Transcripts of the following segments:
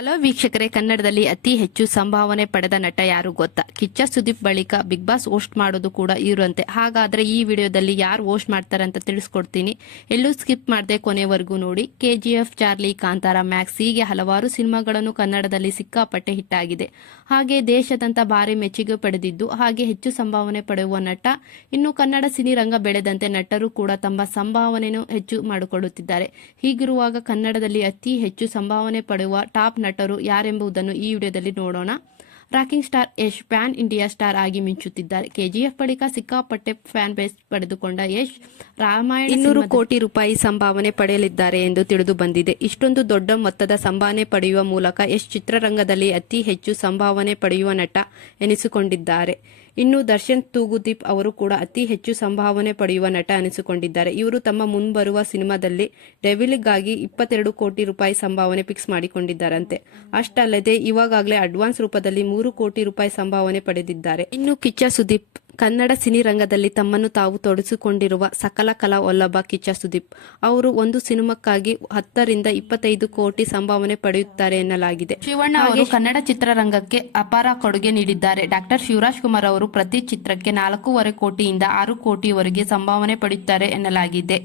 Hello ವೀಕ್ಷಕರೇ, ಕನ್ನಡದಲ್ಲಿ ಅತಿ ಹೆಚ್ಚು ಸಂಭಾವನೆ ಪಡೆದ ನಟ ಯಾರು ಗೊತ್ತಾ? ಕಿಚ್ಚ ಸುದೀಪ್ ಬಳಿಕ ಬಿಗ್ ಬಾಸ್ ಹೋಸ್ಟ್ ಮಾಡೋದು ಕೂಡ ಇರುವಂತೆ. ಹಾಗಾದ್ರೆ ಈ ವಿಡಿಯೋದಲ್ಲಿ ಯಾರು ಹೋಸ್ಟ್ ಮಾಡ್ತಾರೆ ಅಂತ ತಿಳಿಸ್ಕೊಡ್ತೀನಿ. ಎಲ್ಲೂ ಸ್ಕಿಪ್ ಮಾಡದೆ ಕೊನೆವರೆಗೂ ನೋಡಿ. ಕೆಜಿಎಫ್, ಚಾರ್ಲಿ ಕಾಂತಾರ, ಮ್ಯಾಕ್ಸ್ ಹೀಗೆ ಹಲವಾರು ಸಿನಿಮಾಗಳನ್ನು ಕನ್ನಡದಲ್ಲಿ ಸಿಕ್ಕಾಪಟ್ಟೆ ಹಿಟ್ಟಾಗಿದೆ ಹಾಗೆ ದೇಶದಂತ ಭಾರಿ ಮೆಚ್ಚುಗೆ ಪಡೆದಿದ್ದು, ಹಾಗೆ ಹೆಚ್ಚು ಸಂಭಾವನೆ ಪಡೆಯುವ ನಟ, ಇನ್ನು ಕನ್ನಡ ಸಿನಿರಂಗ ಬೆಳೆದಂತೆ ನಟರು ಕೂಡ ತಮ್ಮ ಸಂಭಾವನೆಯನ್ನು ಹೆಚ್ಚು ಮಾಡಿಕೊಳ್ಳುತ್ತಿದ್ದಾರೆ. ಹೀಗಿರುವಾಗ ಕನ್ನಡದಲ್ಲಿ ಅತಿ ಹೆಚ್ಚು ಸಂಭಾವನೆ ಪಡೆಯುವ ಟಾಪ್ ನಟರು ಯಾರೆಂಬುದನ್ನು ಈ ವಿಡಿಯೋದಲ್ಲಿ ನೋಡೋಣ. Rocking star Yash pan India star ಆಗಿ ಮಿಂಚುತ್ತಿದ್ದಾರೆ. ಕೆಜಿಎಫ್ ಬಳಿಕ ಸಿಕ್ಕಾಪಟ್ಟೆ ಫ್ಯಾನ್ ಬೇಸ್ ಪಡೆದುಕೊಂಡ ಯಶ್ ರಾಮಾಯಣ ಇನ್ನೂರು ಕೋಟಿ ರೂಪಾಯಿ ಸಂಭಾವನೆ ಪಡೆಯಲಿದ್ದಾರೆ ಎಂದು ತಿಳಿದು ಬಂದಿದೆ. ಇಷ್ಟೊಂದು ದೊಡ್ಡ ಮೊತ್ತದ ಸಂಭಾವನೆ ಪಡೆಯುವ ಮೂಲಕ ಯಶ್ ಚಿತ್ರರಂಗದಲ್ಲಿ ಅತಿ ಹೆಚ್ಚು ಸಂಭಾವನೆ ಪಡೆಯುವ ನಟ ಎನಿಸಿಕೊಂಡಿದ್ದಾರೆ. ಇನ್ನು ದರ್ಶನ್ ತೂಗುದೀಪ್ ಅವರು ಕೂಡ ಅತಿ ಹೆಚ್ಚು ಸಂಭಾವನೆ ಪಡೆಯುವ ನಟ ಅನಿಸಿಕೊಂಡಿದ್ದಾರೆ. ಇವರು ತಮ್ಮ ಮುಂಬರುವ ಸಿನಿಮಾದಲ್ಲಿ ಡೆವಿಲ್ಗಾಗಿ ಇಪ್ಪತ್ತೆರಡು ಕೋಟಿ ರೂಪಾಯಿ ಸಂಭಾವನೆ ಫಿಕ್ಸ್ ಮಾಡಿಕೊಂಡಿದ್ದಾರಂತೆ. ಅಷ್ಟಲ್ಲದೆ ಇವಾಗಲೇ ಅಡ್ವಾನ್ಸ್ ರೂಪದಲ್ಲಿ ಮೂರು ಕೋಟಿ ರೂಪಾಯಿ ಸಂಭಾವನೆ ಪಡೆದಿದ್ದಾರೆ. ಇನ್ನು ಕಿಚ್ಚ ಸುದೀಪ್ ಕನ್ನಡ ಸಿನಿರಂಗದಲ್ಲಿ ತಮ್ಮನ್ನು ತಾವು ತೊಡಸಿಕೊಂಡಿರುವ ಸಕಲ ಕಲಾ ಒಲ್ಲಭ ಕಿಚ್ಚ ಸುದೀಪ್. ಅವರು ಒಂದು ಸಿನಿಮಾಕ್ಕಾಗಿ ಹತ್ತರಿಂದ ಇಪ್ಪತ್ತೈದು ಕೋಟಿ ಸಂಭಾವನೆ ಪಡೆಯುತ್ತಾರೆ ಎನ್ನಲಾಗಿದೆ. ಶಿವಣ್ಣ ಅವರು ಕನ್ನಡ ಚಿತ್ರರಂಗಕ್ಕೆ ಅಪಾರ ಕೊಡುಗೆ ನೀಡಿದ್ದಾರೆ. ಡಾಕ್ಟರ್ ಶಿವರಾಜ್ ಕುಮಾರ್ ಅವರು ಪ್ರತಿ ಚಿತ್ರಕ್ಕೆ ನಾಲ್ಕೂವರೆ ಕೋಟಿಯಿಂದ ಆರು ಕೋಟಿವರೆಗೆ ಸಂಭಾವನೆ ಪಡೆಯುತ್ತಾರೆ ಎನ್ನಲಾಗಿದೆ.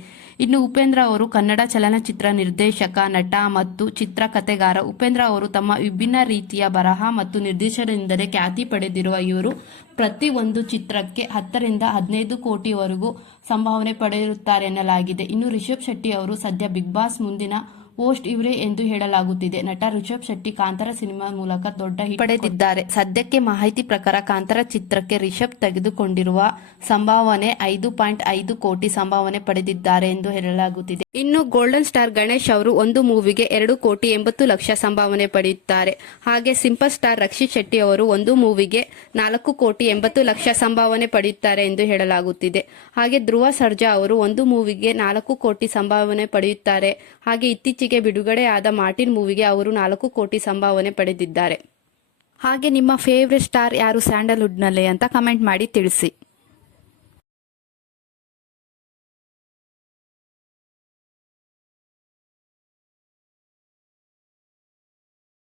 ಇನ್ನು ಉಪೇಂದ್ರ ಅವರು ಕನ್ನಡ ಚಲನಚಿತ್ರ ನಿರ್ದೇಶಕ ನಟ ಮತ್ತು ಚಿತ್ರಕಥೆಗಾರ ಉಪೇಂದ್ರ ಅವರು ತಮ್ಮ ವಿಭಿನ್ನ ರೀತಿಯ ಬರಹ ಮತ್ತು ನಿರ್ದೇಶನದಿಂದಲೇ ಖ್ಯಾತಿ ಪಡೆದಿರುವ ಇವರು ಪ್ರತಿ ಒಂದು ಚಿತ್ರಕ್ಕೆ ಹತ್ತರಿಂದ ಹದಿನೈದು ಕೋಟಿವರೆಗೂ ಸಂಭಾವನೆ ಪಡೆಯುತ್ತಾರೆ ಎನ್ನಲಾಗಿದೆ. ಇನ್ನು ರಿಷಬ್ ಶೆಟ್ಟಿ ಅವರು ಸದ್ಯ ಬಿಗ್ ಬಾಸ್ ಮುಂದಿನ ಹೋಸ್ಟ್ ಇವರೇ ಎಂದು ಹೇಳಲಾಗುತ್ತಿದೆ. ನಟ ರಿಷಬ್ ಶೆಟ್ಟಿ ಕಾಂತಾರ ಸಿನಿಮಾ ಮೂಲಕ ದೊಡ್ಡ ಹಿಟ್ ಪಡೆದಿದ್ದಾರೆ. ಸದ್ಯಕ್ಕೆ ಮಾಹಿತಿ ಪ್ರಕಾರ ಕಾಂತಾರ ಚಿತ್ರಕ್ಕೆ ರಿಷಬ್ ತೆಗೆದುಕೊಂಡಿರುವ ಸಂಭಾವನೆ ಐದು ಪಾಯಿಂಟ್ ಐದು ಕೋಟಿ ಸಂಭಾವನೆ ಪಡೆದಿದ್ದಾರೆ ಎಂದು ಹೇಳಲಾಗುತ್ತಿದೆ. ಇನ್ನು ಗೋಲ್ಡನ್ ಸ್ಟಾರ್ ಗಣೇಶ್ ಅವರು ಒಂದು ಮೂವಿಗೆ ಎರಡು ಕೋಟಿ ಎಂಬತ್ತು ಲಕ್ಷ ಸಂಭಾವನೆ ಪಡೆಯುತ್ತಾರೆ. ಹಾಗೆ ಸಿಂಪಲ್ ಸ್ಟಾರ್ ರಕ್ಷಿತ್ ಶೆಟ್ಟಿ ಅವರು ಒಂದು ಮೂವಿಗೆ ನಾಲ್ಕು ಕೋಟಿ ಎಂಬತ್ತು ಲಕ್ಷ ಸಂಭಾವನೆ ಪಡೆಯುತ್ತಾರೆ ಎಂದು ಹೇಳಲಾಗುತ್ತಿದೆ. ಹಾಗೆ ಧ್ರುವ ಸರ್ಜಾ ಅವರು ಒಂದು ಮೂವಿಗೆ ನಾಲ್ಕು ಕೋಟಿ ಸಂಭಾವನೆ ಪಡೆಯುತ್ತಾರೆ. ಹಾಗೆ ಇತ್ತೀಚೆಗೆ ಬಿಡುಗಡೆಯಾದ ಮಾರ್ಟಿನ್ ಮೂವಿಗೆ ಅವರು ನಾಲ್ಕು ಕೋಟಿ ಸಂಭಾವನೆ ಪಡೆದಿದ್ದಾರೆ. ಹಾಗೆ ನಿಮ್ಮ ಫೇವ್ರೆಟ್ ಸ್ಟಾರ್ ಯಾರು, ಸ್ಯಾಂಡಲ್ವುಡ್ನಲ್ಲಿ ಅಂತ ಕಮೆಂಟ್ ಮಾಡಿ ತಿಳಿಸಿ.